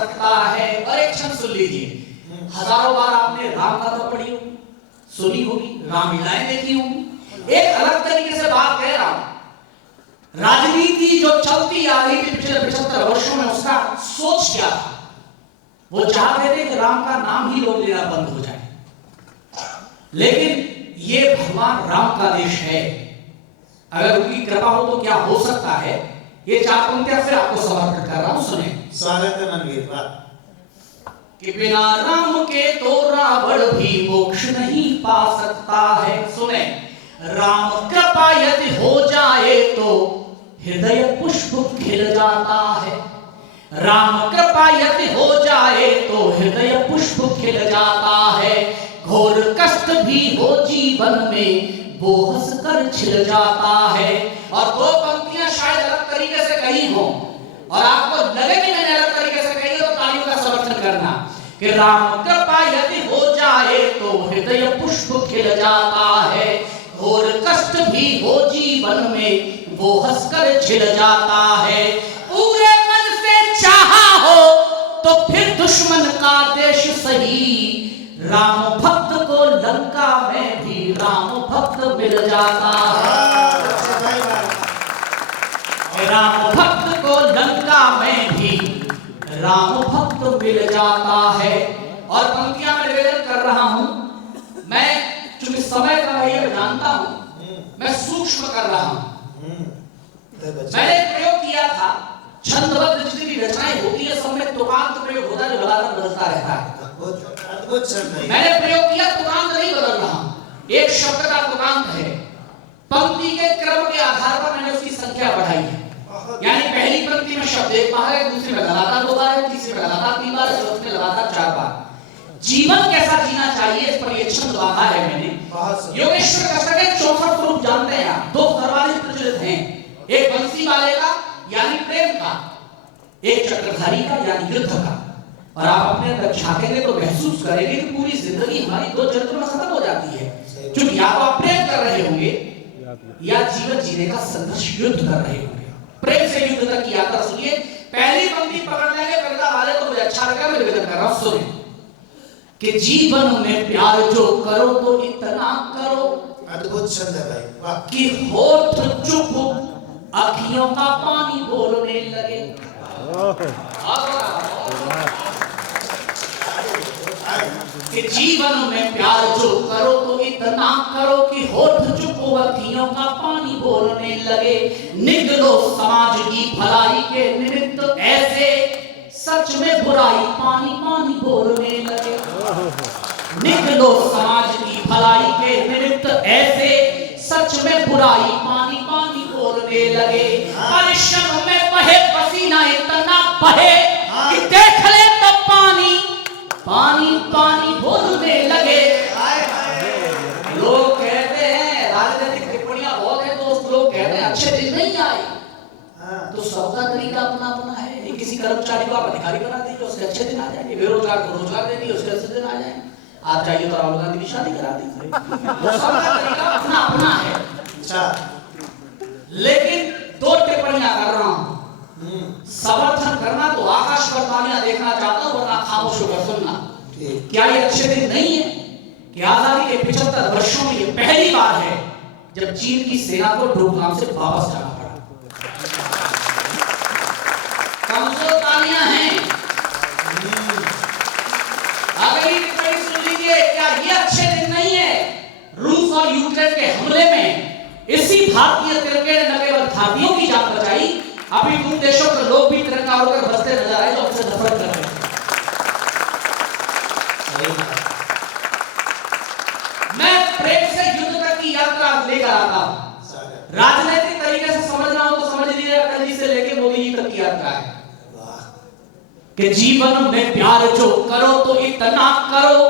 सकता है। और एक क्षण सुन लीजिए, हजारों बार आपने राम कथा पढ़ी होगी, सुनी होगी, रामलीलाएं देखी होंगी। एक अलग तरीके से बात कह रहा हूं, राजनीति जो चलती आ रही थी पिछले 75 वर्षों में, उसका सोच क्या था? वो चाहते थे कि राम का नाम ही लोग लेना बंद हो जाए। लेकिन ये भगवान राम का देश है, अगर उनकी कृपा हो तो क्या हो सकता है। ये 4 पंक्तियां फिर आपको समर्पित कर रहा हूं, सुने। स्वागत है मनवीर कि बिना राम के तो रावण भी मोक्ष नहीं पा सकता है। सुने, राम कृपा यदि हो जाए तो हृदय पुष्प खिल जाता है। राम कृपा यदि हो जाए तो हृदय पुष्प खिल जाता है। घोर कष्ट भी हो जीवन में वो हंस कर छिल जाता है। और 2 पंक्तियां शायद अलग तरीके से कही हो और आपको लगे कि मैंने अलग तरीके से कही है तो तालियों का समर्थन करना कि राम कृपा यदि हो जाए तो हृदय पुष्प खिल जाता है। घोर कष्ट भी हो जीवन में वो हंसकर छिल जाता है। पूरे मन से चाहा हो तो फिर दुश्मन का देश सही। राम भक्त को लंका में भी राम भक्त मिल जाता है। राम भक्त को लंका में भी राम भक्त मिल जाता है। और पंक्तियां में निवेदन कर रहा हूं, मैं चूंकि समय का मैं जानता हूं, मैं सूक्ष्म कर रहा हूं। मैंने प्रयोग किया था, छंदबद्ध जितनी भी रचनाएं होती है सब में तुकांत प्रयोग होता है जो लगातार बदलता रहता है। मैंने प्रयोग किया, तुकांत नहीं बदल रहा, एक शब्द का तुकांत है। पंक्ति के क्रम के आधार पर मैंने उसकी संख्या बढ़ाई है। यानी पहली पंक्ति में शब्द 1 बार है, दूसरी में लगातार 2 बार है, तीसरी में लगातार 3 बार है, चौथी में लगातार 4 बार। जीवन कैसा जीना चाहिए इस पर यह छंद बांधा है मैंने। योगेश्वर कष्ट के 64 स्वरूप जानते हैं आप, 2 सर्वाधिक प्रचलित हैं, एक बंसी वाले का यानी प्रेम का, एक चक्रधारी का यानी युद्ध का। और आप अपने अंदर झांकेंगे तो महसूस करेंगे कि पूरी जिंदगी हमारी 2 चरित्रों में खत्म हो जाती है। क्योंकि या तो आप प्रेम कर रहे होंगे या जीवन जीने का संघर्ष युद्ध कर रहे होंगे। प्रेम से युद्ध तक की यात्रा सुनिए। पहली पंक्ति पकड़ लेंगे कविता वाले तो मुझे अच्छा लगा, मैं निवेदन कर रहा हूं, सुनिए कि जीवन में प्यार जो करो तो इतना करो। अद्भुत शब्द है भाई, वाह। कि होठ चुप अखियों का पानी बोलने लगे। कि जीवन में प्यार जो करो तो इतना करो कि होठ चुप अखियों का पानी बोलने लगे। निगलो समाज की भलाई के निमित्त ऐसे, सच में बुराई पानी पानी बोलने लगे। निगलो समाज की भलाई के निमित्त ऐसे, सच में बुराई पानी पानी बोलने लगे। परिश्रम में बहे पसीना इतना बहे कि देख ले तब पानी पानी पानी बोलने लगे। लोग कहते हैं राजनीतिक टिप्पणियां बहुत है, तो लोग कहते हैं अच्छे दिन नहीं आए। तो सबका तरीका अपना अपना है। किसी कर्मचारी को आप अधिकारी बना दीजिए, उसके अच्छे दिन आ जाएंगे। बेरोजगार को रोजगार दे दीजिए, उसके अच्छे दिन आ जाएंगे। आप चाहिए तो राहुल गांधी की शादी करा दीजिए। सबका तरीका अपना अपना है। लेकिन 2 टिप्पणियां कर रहा हूं, समर्थन करना तो आकाश पर तालियां देखना चाहता हूं, वरना खामोश होकर सुनना। क्या ये अच्छे दिन नहीं है कि आजादी के 75 वर्षों में ये पहली बार है जब चीन की सेना को डोकलाम से वापस जाना पड़ा। कमजोर तालियां हैं। अगली टिप्पणी सुन लीजिए, क्या ये अच्छे दिन नहीं है? रूस और यूक्रेन के हमले में इसी भारतीय तिरंगे ने न केवल भारतीयों की जान बचाई, अभी उन देशों के लोग भी तिरंगा होकर बसते नजर आए जो हमसे नफरत कर रहे हैं। मैं प्रेम से युद्ध तक की यात्रा लेकर आता हूं। राजनीतिक तरीके से समझना हो तो समझ लीजिए, अटल जी से लेकर मोदी जी तक की यात्रा है कि जीवन में प्यार जो करो तो इतना करो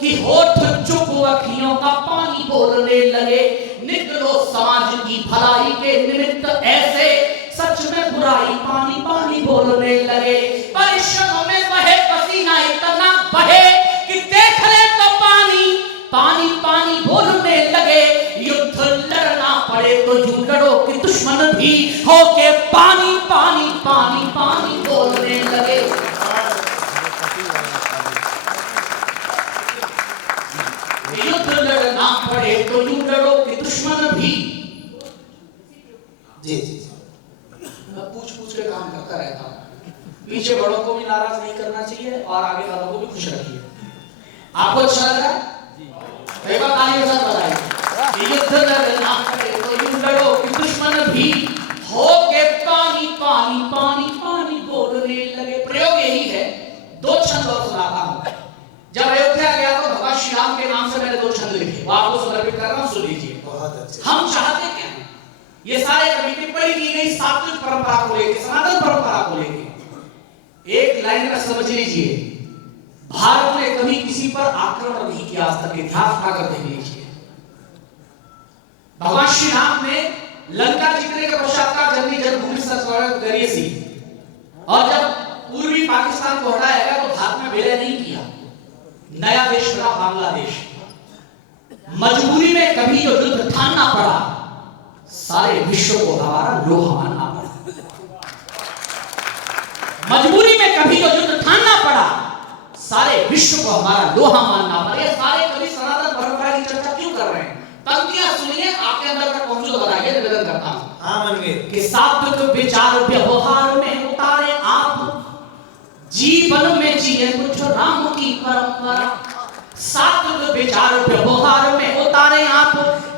कि होठ चुप अखियों का पानी बोलने लगे। निगलो समाज की भलाई के निमित्त ऐसे, सच में बुराई पानी पानी बोलने लगे। परिश्रम में बहे पसीना इतना बहे कि देख ले तो पानी पानी पानी बोलने लगे। युद्ध लड़ना पड़े तो यूं लड़ो कि दुश्मन भी हो के पानी पानी पानी पानी बोलने लगे। को भी नाराज नहीं करना चाहिए और आगे वालों को भी खुश रखिए। आपको अच्छा लग रहा है? कई बार ताली के साथ बताइए। युद्ध लड़ना पड़े तो यूं लड़ो कि दुश्मन भी हो के पानी पानी पानी पानी बोलने लगे। प्रयोग यही है। दो छंद और सुनाता हूं। जब अयोध्या गया तो भगवान श्री राम के नाम से मैंने दो छंद लिखे, वो आपको समर्पित कर रहा हूं, सुन लीजिए। बहुत अच्छे। हम चाहते क्या हैं? ये सारे कवि टिप्पणी की गई सात्विक परंपरा को लेकर, सनातन परंपरा को लेकर। एक लाइन में समझ लीजिए, भारत ने कभी किसी पर आक्रमण नहीं किया आज तक। इतिहास उठाकर देख लीजिए। भगवान श्री राम ने लंका जीतने के पश्चात का जंगी जन्मभूमि करिए सी, और जब पूर्वी पाकिस्तान को हटाया गया तो भारत में विलय नहीं किया। नया देश बना बांग्लादेश। मजबूरी में कभी जो युद्ध ठानना पड़ा, सारे विश्व को हमारा लोहा मानना पड़ा। मजबूरी में कभी जो युद्ध ठानना पड़ा, सारे विश्व को हमारा लोहा मानना पड़ा। ये सारे कवि सनातन परंपरा की चर्चा क्यों कर रहे हैं? पंक्तियां सुनिए, आपके अंदर तक पहुंचो तो बताइए। निवेदन करता हूं। हाँ मनवीर। कि सात्विक विचार व्यवहार में उतारे आप, जीवन में जिए कुछ राम की परंपरा। सात्विक विचार व्यवहार में उतारे आप,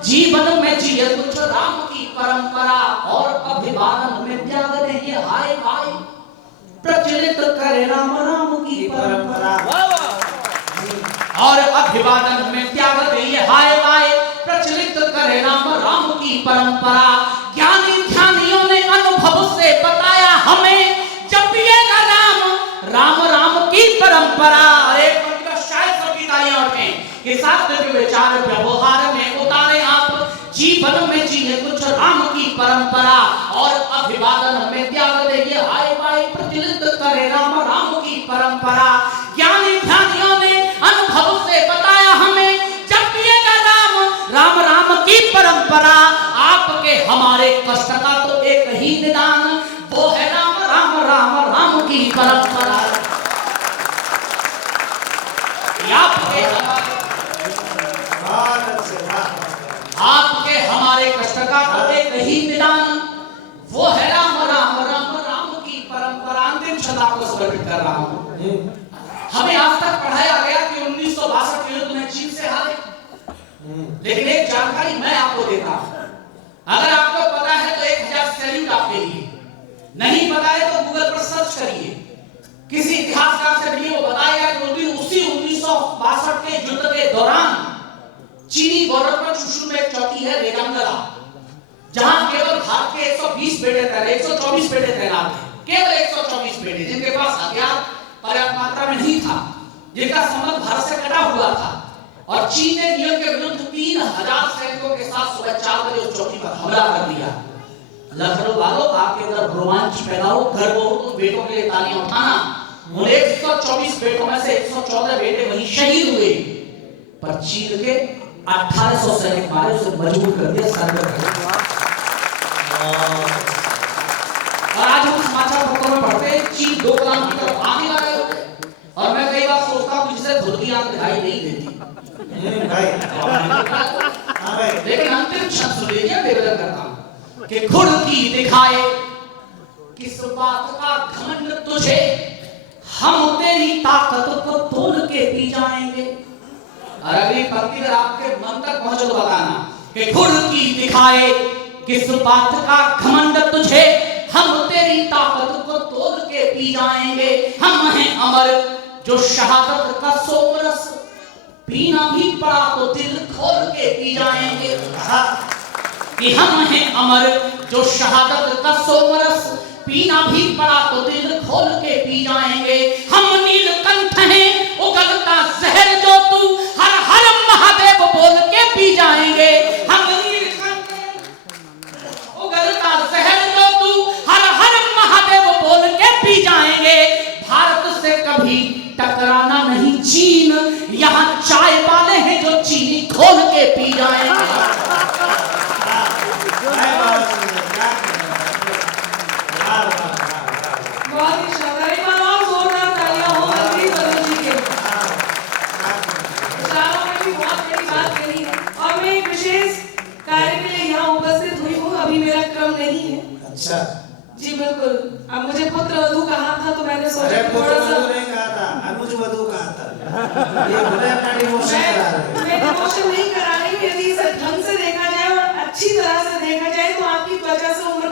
जीवन में जिए कुछ राम की परंपरा। और अभिवादन में त्याग नहीं हाय हाय, प्रचलित करे राम राम की परंपरा। और अभिवादन में त्याग नहीं हाय हाय, प्रचलित करे राम राम की परंपरा। ज्ञानी ध्यानियों ने अनुभव से बताया हमें, जब पिएगा राम राम राम की परंपरा। एक पंक्ति का शायद सबकी तालियां उठें कि सात्विक विचार व्यवहार में उतारे आप, जीवन में जिए कुछ राम की परंपरा। और अभिवादन में त्याग देंगे हाय हाय, प्रचलित करे राम राम की परंपरा। ज्ञानी ध्यानियों ने अनुभव से बताया हमें, जब पिएगा राम राम राम की परंपरा। आपके हमारे कष्ट का तो एक ही निदान, वो है राम राम राम राम की परंपरा। आपके हमारे कष्ट का तो एक ही निदान, वो है राम राम राम राम की परंपरा। अंतिम छंद आपको समर्पित कर रहा हूं। हमें आज तक पढ़ाया गया कि 1962 के युद्ध में चीन से हारे, लेकिन एक जानकारी मैं आपको देता हूं। अगर आपको पता है तो 1000 सैल्यूट आपके लिए, नहीं पता है तो गूगल पर सर्च करिए। किसी इतिहासकार से भी वो बताएगा कि उसी 1962 के युद्ध के दौरान चीनी बॉर्डर पर चुशुल में एक चौकी है रेगांगला, जहां केवल भारत के 120 बेटे तैनात, 124 बेटे तैनात थे। केवल 124 बेटे, जिनके पास हथियार पर्याप्त मात्रा में नहीं था, जिनका संबंध भारत से कटा हुआ था। और चीन ने नियम के विरुद्ध 3000 सैनिकों के साथ सुबह 4 बजे उस चौकी पर हमला कर दिया। लखनऊ वालों, आपके अंदर रोमांच पैदा हो, गर्व हो तो बेटों के लिए तालियां उठाना। उन 124 बेटों में से 114 बेटे वहीं शहीद हुए, पर चीन के 1800 सैनिक मारे, उसे मजबूर कर दिया सरेंडर करने। और आज हम समाचार पत्रों में पढ़ते हैं चीन 2 कदम की तरफ आने वाले होते हैं। और मैं कई बार सोचता हूं जिसे खुद की आंख दिखाई नहीं देती भाई। लेकिन अंतिम शब्द सुन लीजिए, निवेदन करता हूं कि खुर्दी दिखाए किस बात का घमंड तुझे, हम तेरी ताकत को तोड़ के पी जाएंगे। और अगली पंक्ति अगर आपके मन तक पहुंचे तो बताना कि खुर्दी दिखाए किस बात का घमंड तुझे, हम तेरी ताकत को तोड़ के पी जाएंगे। हम हैं अमर जो शहादत का सोमरस, पीना भी पड़ा तो दिल खोल के पी जाएंगे। कि हम हैं अमर जो शहादत का सोमरस, पीना भी पड़ा तो दिल खोल के पी जाएंगे। हम नीलकंठ हैं उगलता जहर जो तू, हर हर महादेव बोल के पी जाएंगे। हम नीलकंठ उगलता जहर जो तू, हर हर महादेव बोल के पी जाएंगे। भारत से कभी टकराना नहीं चीन, यहाँ चाय वाले हैं जो चीनी खोल के पी जाएंगे। जी बिल्कुल। अब मुझे पुत्र वधू कहा था तो मैंने सोचा अरे कि पुत्र थोड़ा सा वधू नहीं कहा था, अनुज वधू कहा था। ये भले अपना डिमोशन करा रहे मैं डिमोशन नहीं करा रही हूँ। यदि इसे ढंग से देखा जाए और अच्छी तरह से देखा जाए तो आपकी त्वचा से उम्र